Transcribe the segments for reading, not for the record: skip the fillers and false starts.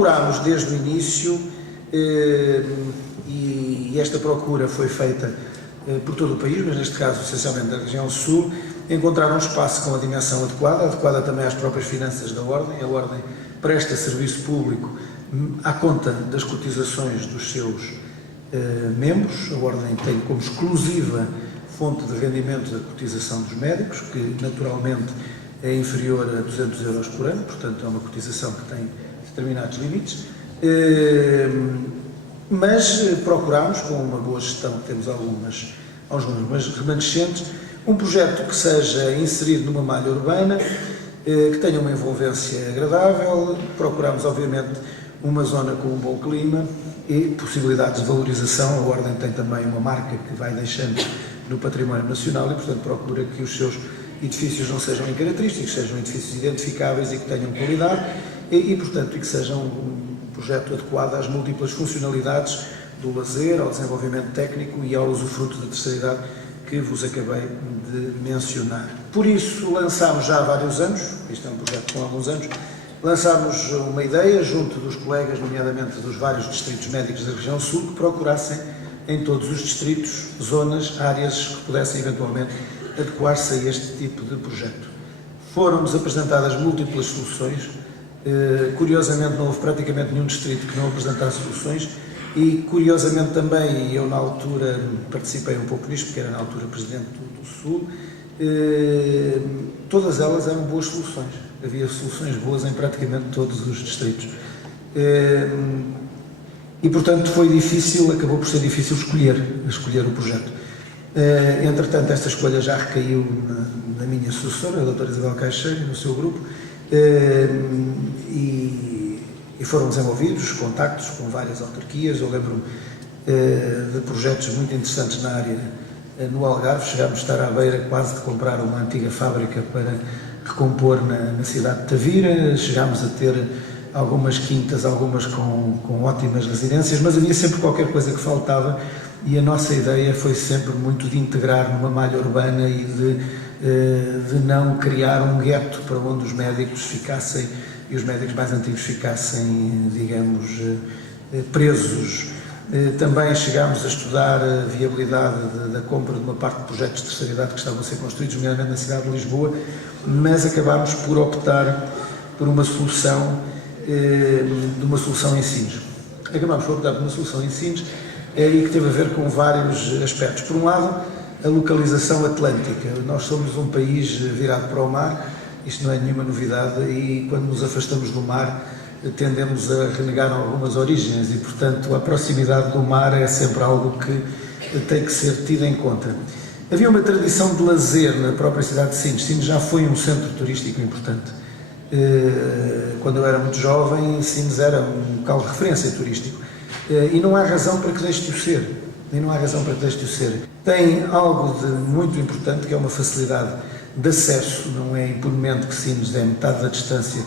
Procurámos desde o início, e esta procura foi feita por todo o país, mas neste caso essencialmente na região sul, encontrar um espaço com a dimensão adequada também às próprias finanças da Ordem. A Ordem presta serviço público à conta das cotizações dos seus membros. A Ordem tem como exclusiva fonte de rendimento da cotização dos médicos, que naturalmente é inferior a 200 euros por ano, portanto é uma cotização que tem determinados limites, mas procuramos, com uma boa gestão, temos algumas remanescentes, um projeto que seja inserido numa malha urbana, que tenha uma envolvência agradável. Procuramos, obviamente, uma zona com um bom clima e possibilidades de valorização. A Ordem tem também uma marca que vai deixando no património nacional e, portanto, procura que os seus edifícios não sejam incaracterísticos, sejam edifícios identificáveis e que tenham qualidade e portanto, que sejam um projeto adequado às múltiplas funcionalidades do lazer, ao desenvolvimento técnico e ao usufruto da terceira idade que vos acabei de mencionar. Por isso, lançámos já há vários anos, isto é um projeto com alguns anos, lançámos uma ideia junto dos colegas, nomeadamente dos vários distritos médicos da região sul, que procurassem em todos os distritos, zonas, áreas que pudessem eventualmente adequar-se a este tipo de projeto. Foram-nos apresentadas múltiplas soluções, curiosamente não houve praticamente nenhum distrito que não apresentasse soluções e curiosamente também, eu na altura participei um pouco nisto, porque era na altura Presidente do Sul, todas elas eram boas soluções, havia soluções boas em praticamente todos os distritos. E portanto foi difícil, acabou por ser difícil escolher o projeto. Entretanto, esta escolha já recaiu na minha sucessora, a doutora Isabel Caixeiro, no seu grupo, e foram desenvolvidos contactos com várias autarquias. Eu lembro-me de projetos muito interessantes na área no Algarve. Chegámos a estar à beira quase de comprar uma antiga fábrica para recompor na cidade de Tavira. Chegámos a ter algumas quintas, algumas com ótimas residências, mas havia sempre qualquer coisa que faltava. E a nossa ideia foi sempre muito de integrar numa malha urbana e de não criar um gueto para onde os médicos ficassem, e os médicos mais antigos ficassem, digamos, presos. Também chegámos a estudar a viabilidade da compra de uma parte de projetos de terceira idade que estavam a ser construídos, nomeadamente na cidade de Lisboa, mas acabámos por optar por uma solução, em Sines. Acabámos por optar por uma solução em Sines, e que teve a ver com vários aspectos. Por um lado, a localização atlântica. Nós somos um país virado para o mar, isto não é nenhuma novidade, e quando nos afastamos do mar tendemos a renegar algumas origens e, portanto, a proximidade do mar é sempre algo que tem que ser tido em conta. Havia uma tradição de lazer na própria cidade de Sines. Sines já foi um centro turístico importante. Quando eu era muito jovem, Sines era um local de referência turístico. E não há razão para que deixe de o ser. Tem algo de muito importante, que é uma facilidade de acesso. Não é imponente que Sines é metade da distância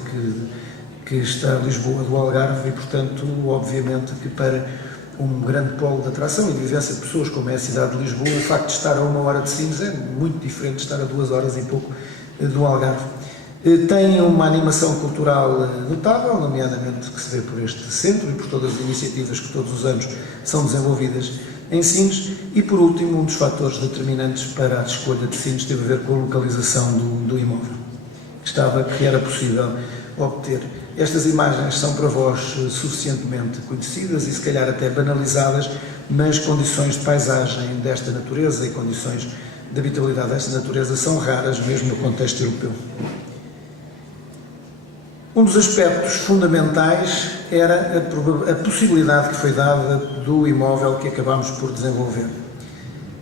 que está Lisboa do Algarve e, portanto, obviamente que para um grande polo de atração e de vivência de pessoas, como é a cidade de Lisboa, o facto de estar a 1 hora de Sines é muito diferente de estar a 2 horas e pouco do Algarve. Tem uma animação cultural notável, nomeadamente que se vê por este centro e por todas as iniciativas que todos os anos são desenvolvidas em Sines. E, por último, um dos fatores determinantes para a escolha de Sines teve a ver com a localização do imóvel. Que era possível obter. Estas imagens são para vós suficientemente conhecidas e se calhar até banalizadas, mas condições de paisagem desta natureza e condições de habitabilidade desta natureza são raras mesmo no contexto europeu. Um dos aspectos fundamentais era a possibilidade que foi dada do imóvel que acabámos por desenvolver.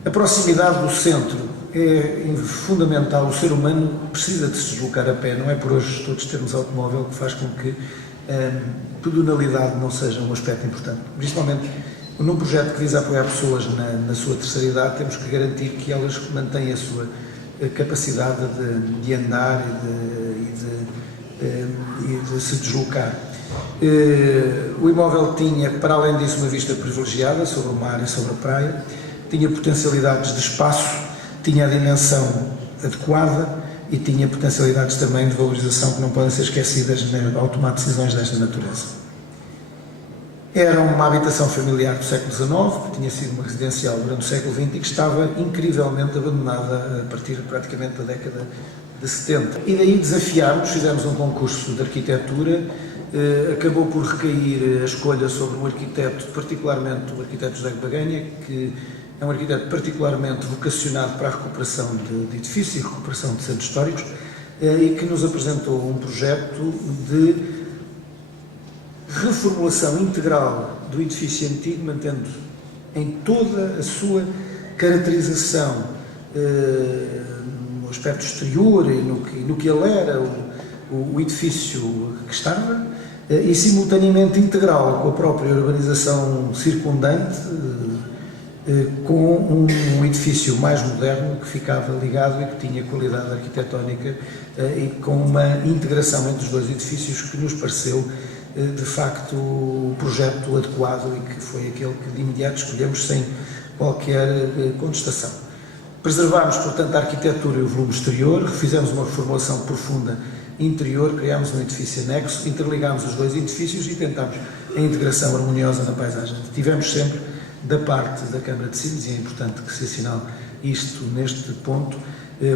A proximidade do centro é fundamental. O ser humano precisa de se deslocar a pé. Não é por hoje todos termos automóvel que faz com que a pedonalidade não seja um aspecto importante. Principalmente num projeto que visa apoiar pessoas na sua terceira idade, temos que garantir que elas mantenham a sua capacidade de andar e de se deslocar. O imóvel tinha, para além disso, uma vista privilegiada sobre o mar e sobre a praia, tinha potencialidades de espaço, tinha a dimensão adequada e tinha potencialidades também de valorização que não podem ser esquecidas ao tomar decisões desta natureza. Era uma habitação familiar do século XIX, que tinha sido uma residencial durante o século XX e que estava incrivelmente abandonada a partir praticamente da década de 70. E daí desafiámos, fizemos um concurso de arquitetura, acabou por recair a escolha sobre um arquiteto, particularmente o arquiteto José Baganha, que é um arquiteto particularmente vocacionado para a recuperação de edifícios e recuperação de centros históricos, e que nos apresentou um projeto de reformulação integral do edifício antigo, mantendo em toda a sua caracterização, no aspecto exterior e no que ele era, o edifício que estava, e simultaneamente integral com a própria urbanização circundante, com um edifício mais moderno que ficava ligado e que tinha qualidade arquitetónica, e com uma integração entre os dois edifícios que nos pareceu de facto o projeto adequado e que foi aquele que de imediato escolhemos sem qualquer contestação. Preservámos, portanto, a arquitetura e o volume exterior, fizemos uma reformulação profunda interior, criámos um edifício anexo, interligámos os dois edifícios e tentámos a integração harmoniosa na paisagem. Tivemos sempre da parte da Câmara de Sines, e é importante que se assinale isto neste ponto,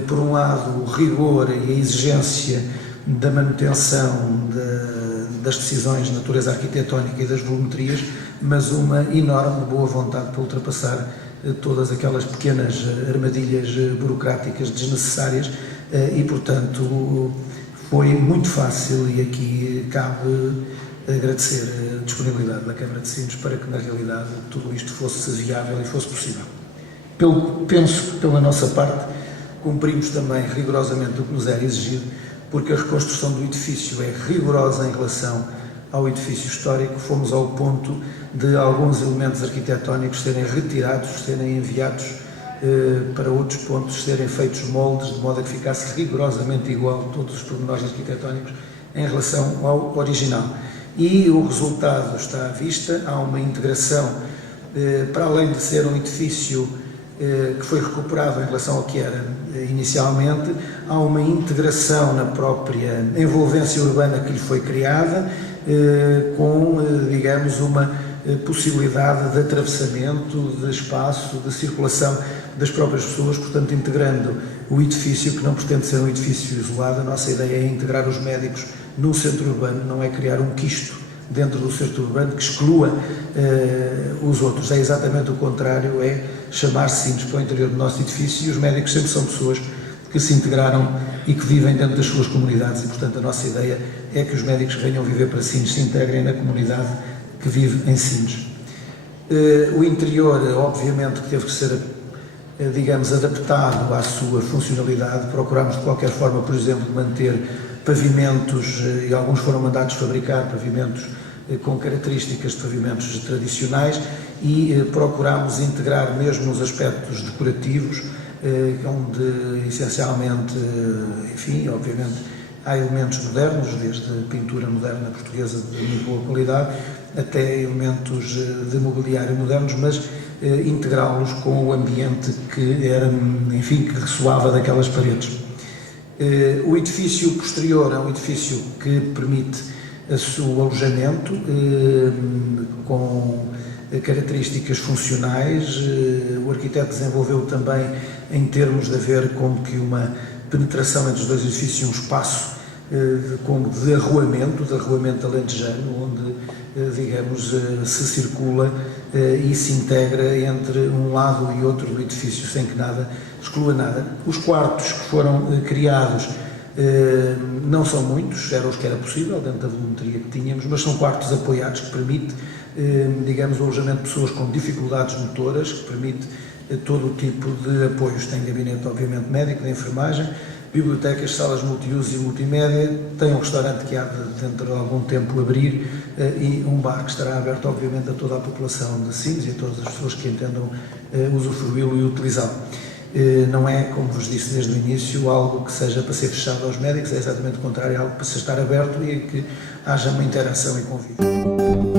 por um lado o rigor e a exigência da manutenção das decisões de natureza arquitetónica e das volumetrias, mas uma enorme boa vontade para ultrapassar todas aquelas pequenas armadilhas burocráticas desnecessárias, e portanto foi muito fácil, e aqui cabe agradecer a disponibilidade da Câmara de Sines para que na realidade tudo isto fosse viável e fosse possível. Penso que pela nossa parte cumprimos também rigorosamente o que nos era exigido, porque a reconstrução do edifício é rigorosa em relação ao edifício histórico. Fomos ao ponto de alguns elementos arquitetónicos serem retirados, serem enviados para outros pontos, serem feitos moldes, de modo a que ficasse rigorosamente igual todos os pormenores arquitetónicos em relação ao original. E o resultado está à vista. Há uma integração, para além de ser um edifício que foi recuperado em relação ao que era inicialmente, há uma integração na própria envolvência urbana que lhe foi criada, com, digamos, uma possibilidade de atravessamento, de espaço, de circulação das próprias pessoas, portanto integrando o edifício, que não pretende ser um edifício isolado. A nossa ideia é integrar os médicos no centro urbano, não é criar um quisto dentro do centro urbano que exclua os outros. É exatamente o contrário, é chamar Sines para o interior do nosso edifício, e os médicos sempre são pessoas que se integraram e que vivem dentro das suas comunidades, e portanto a nossa ideia é que os médicos que venham viver para Sines se integrem na comunidade que vive em Sines. O interior, obviamente, que teve que ser, digamos, adaptado à sua funcionalidade. Procurámos de qualquer forma, por exemplo, manter pavimentos, e alguns foram mandados fabricar pavimentos com características de pavimentos tradicionais, e procurámos integrar mesmo os aspectos decorativos, onde essencialmente, enfim, obviamente há elementos modernos, desde pintura moderna portuguesa de muito boa qualidade até elementos de mobiliário modernos, mas integrá-los com o ambiente que era, enfim, que ressoava daquelas paredes. O edifício posterior é um edifício que permite o seu alojamento com características funcionais. O arquiteto desenvolveu também em termos de haver como que uma penetração entre os dois edifícios, um espaço como de arruamento alentejano, onde, digamos, se circula e se integra entre um lado e outro do edifício, sem que nada exclua nada. Os quartos que foram criados não são muitos, eram os que era possível dentro da volumetria que tínhamos, mas são quartos apoiados, que permite, digamos, o alojamento de pessoas com dificuldades motoras, que permite todo o tipo de apoios. Tem gabinete, obviamente, médico, de enfermagem, bibliotecas, salas multiuso e multimédia, tem um restaurante que há de, dentro de algum tempo, abrir, e um bar que estará aberto, obviamente, a toda a população de Sines e a todas as pessoas que entendam usufruí-lo e utilizá-lo. Não é, como vos disse desde o início, algo que seja para ser fechado aos médicos, é exatamente o contrário, é algo para se estar aberto e que haja uma interação e convívio.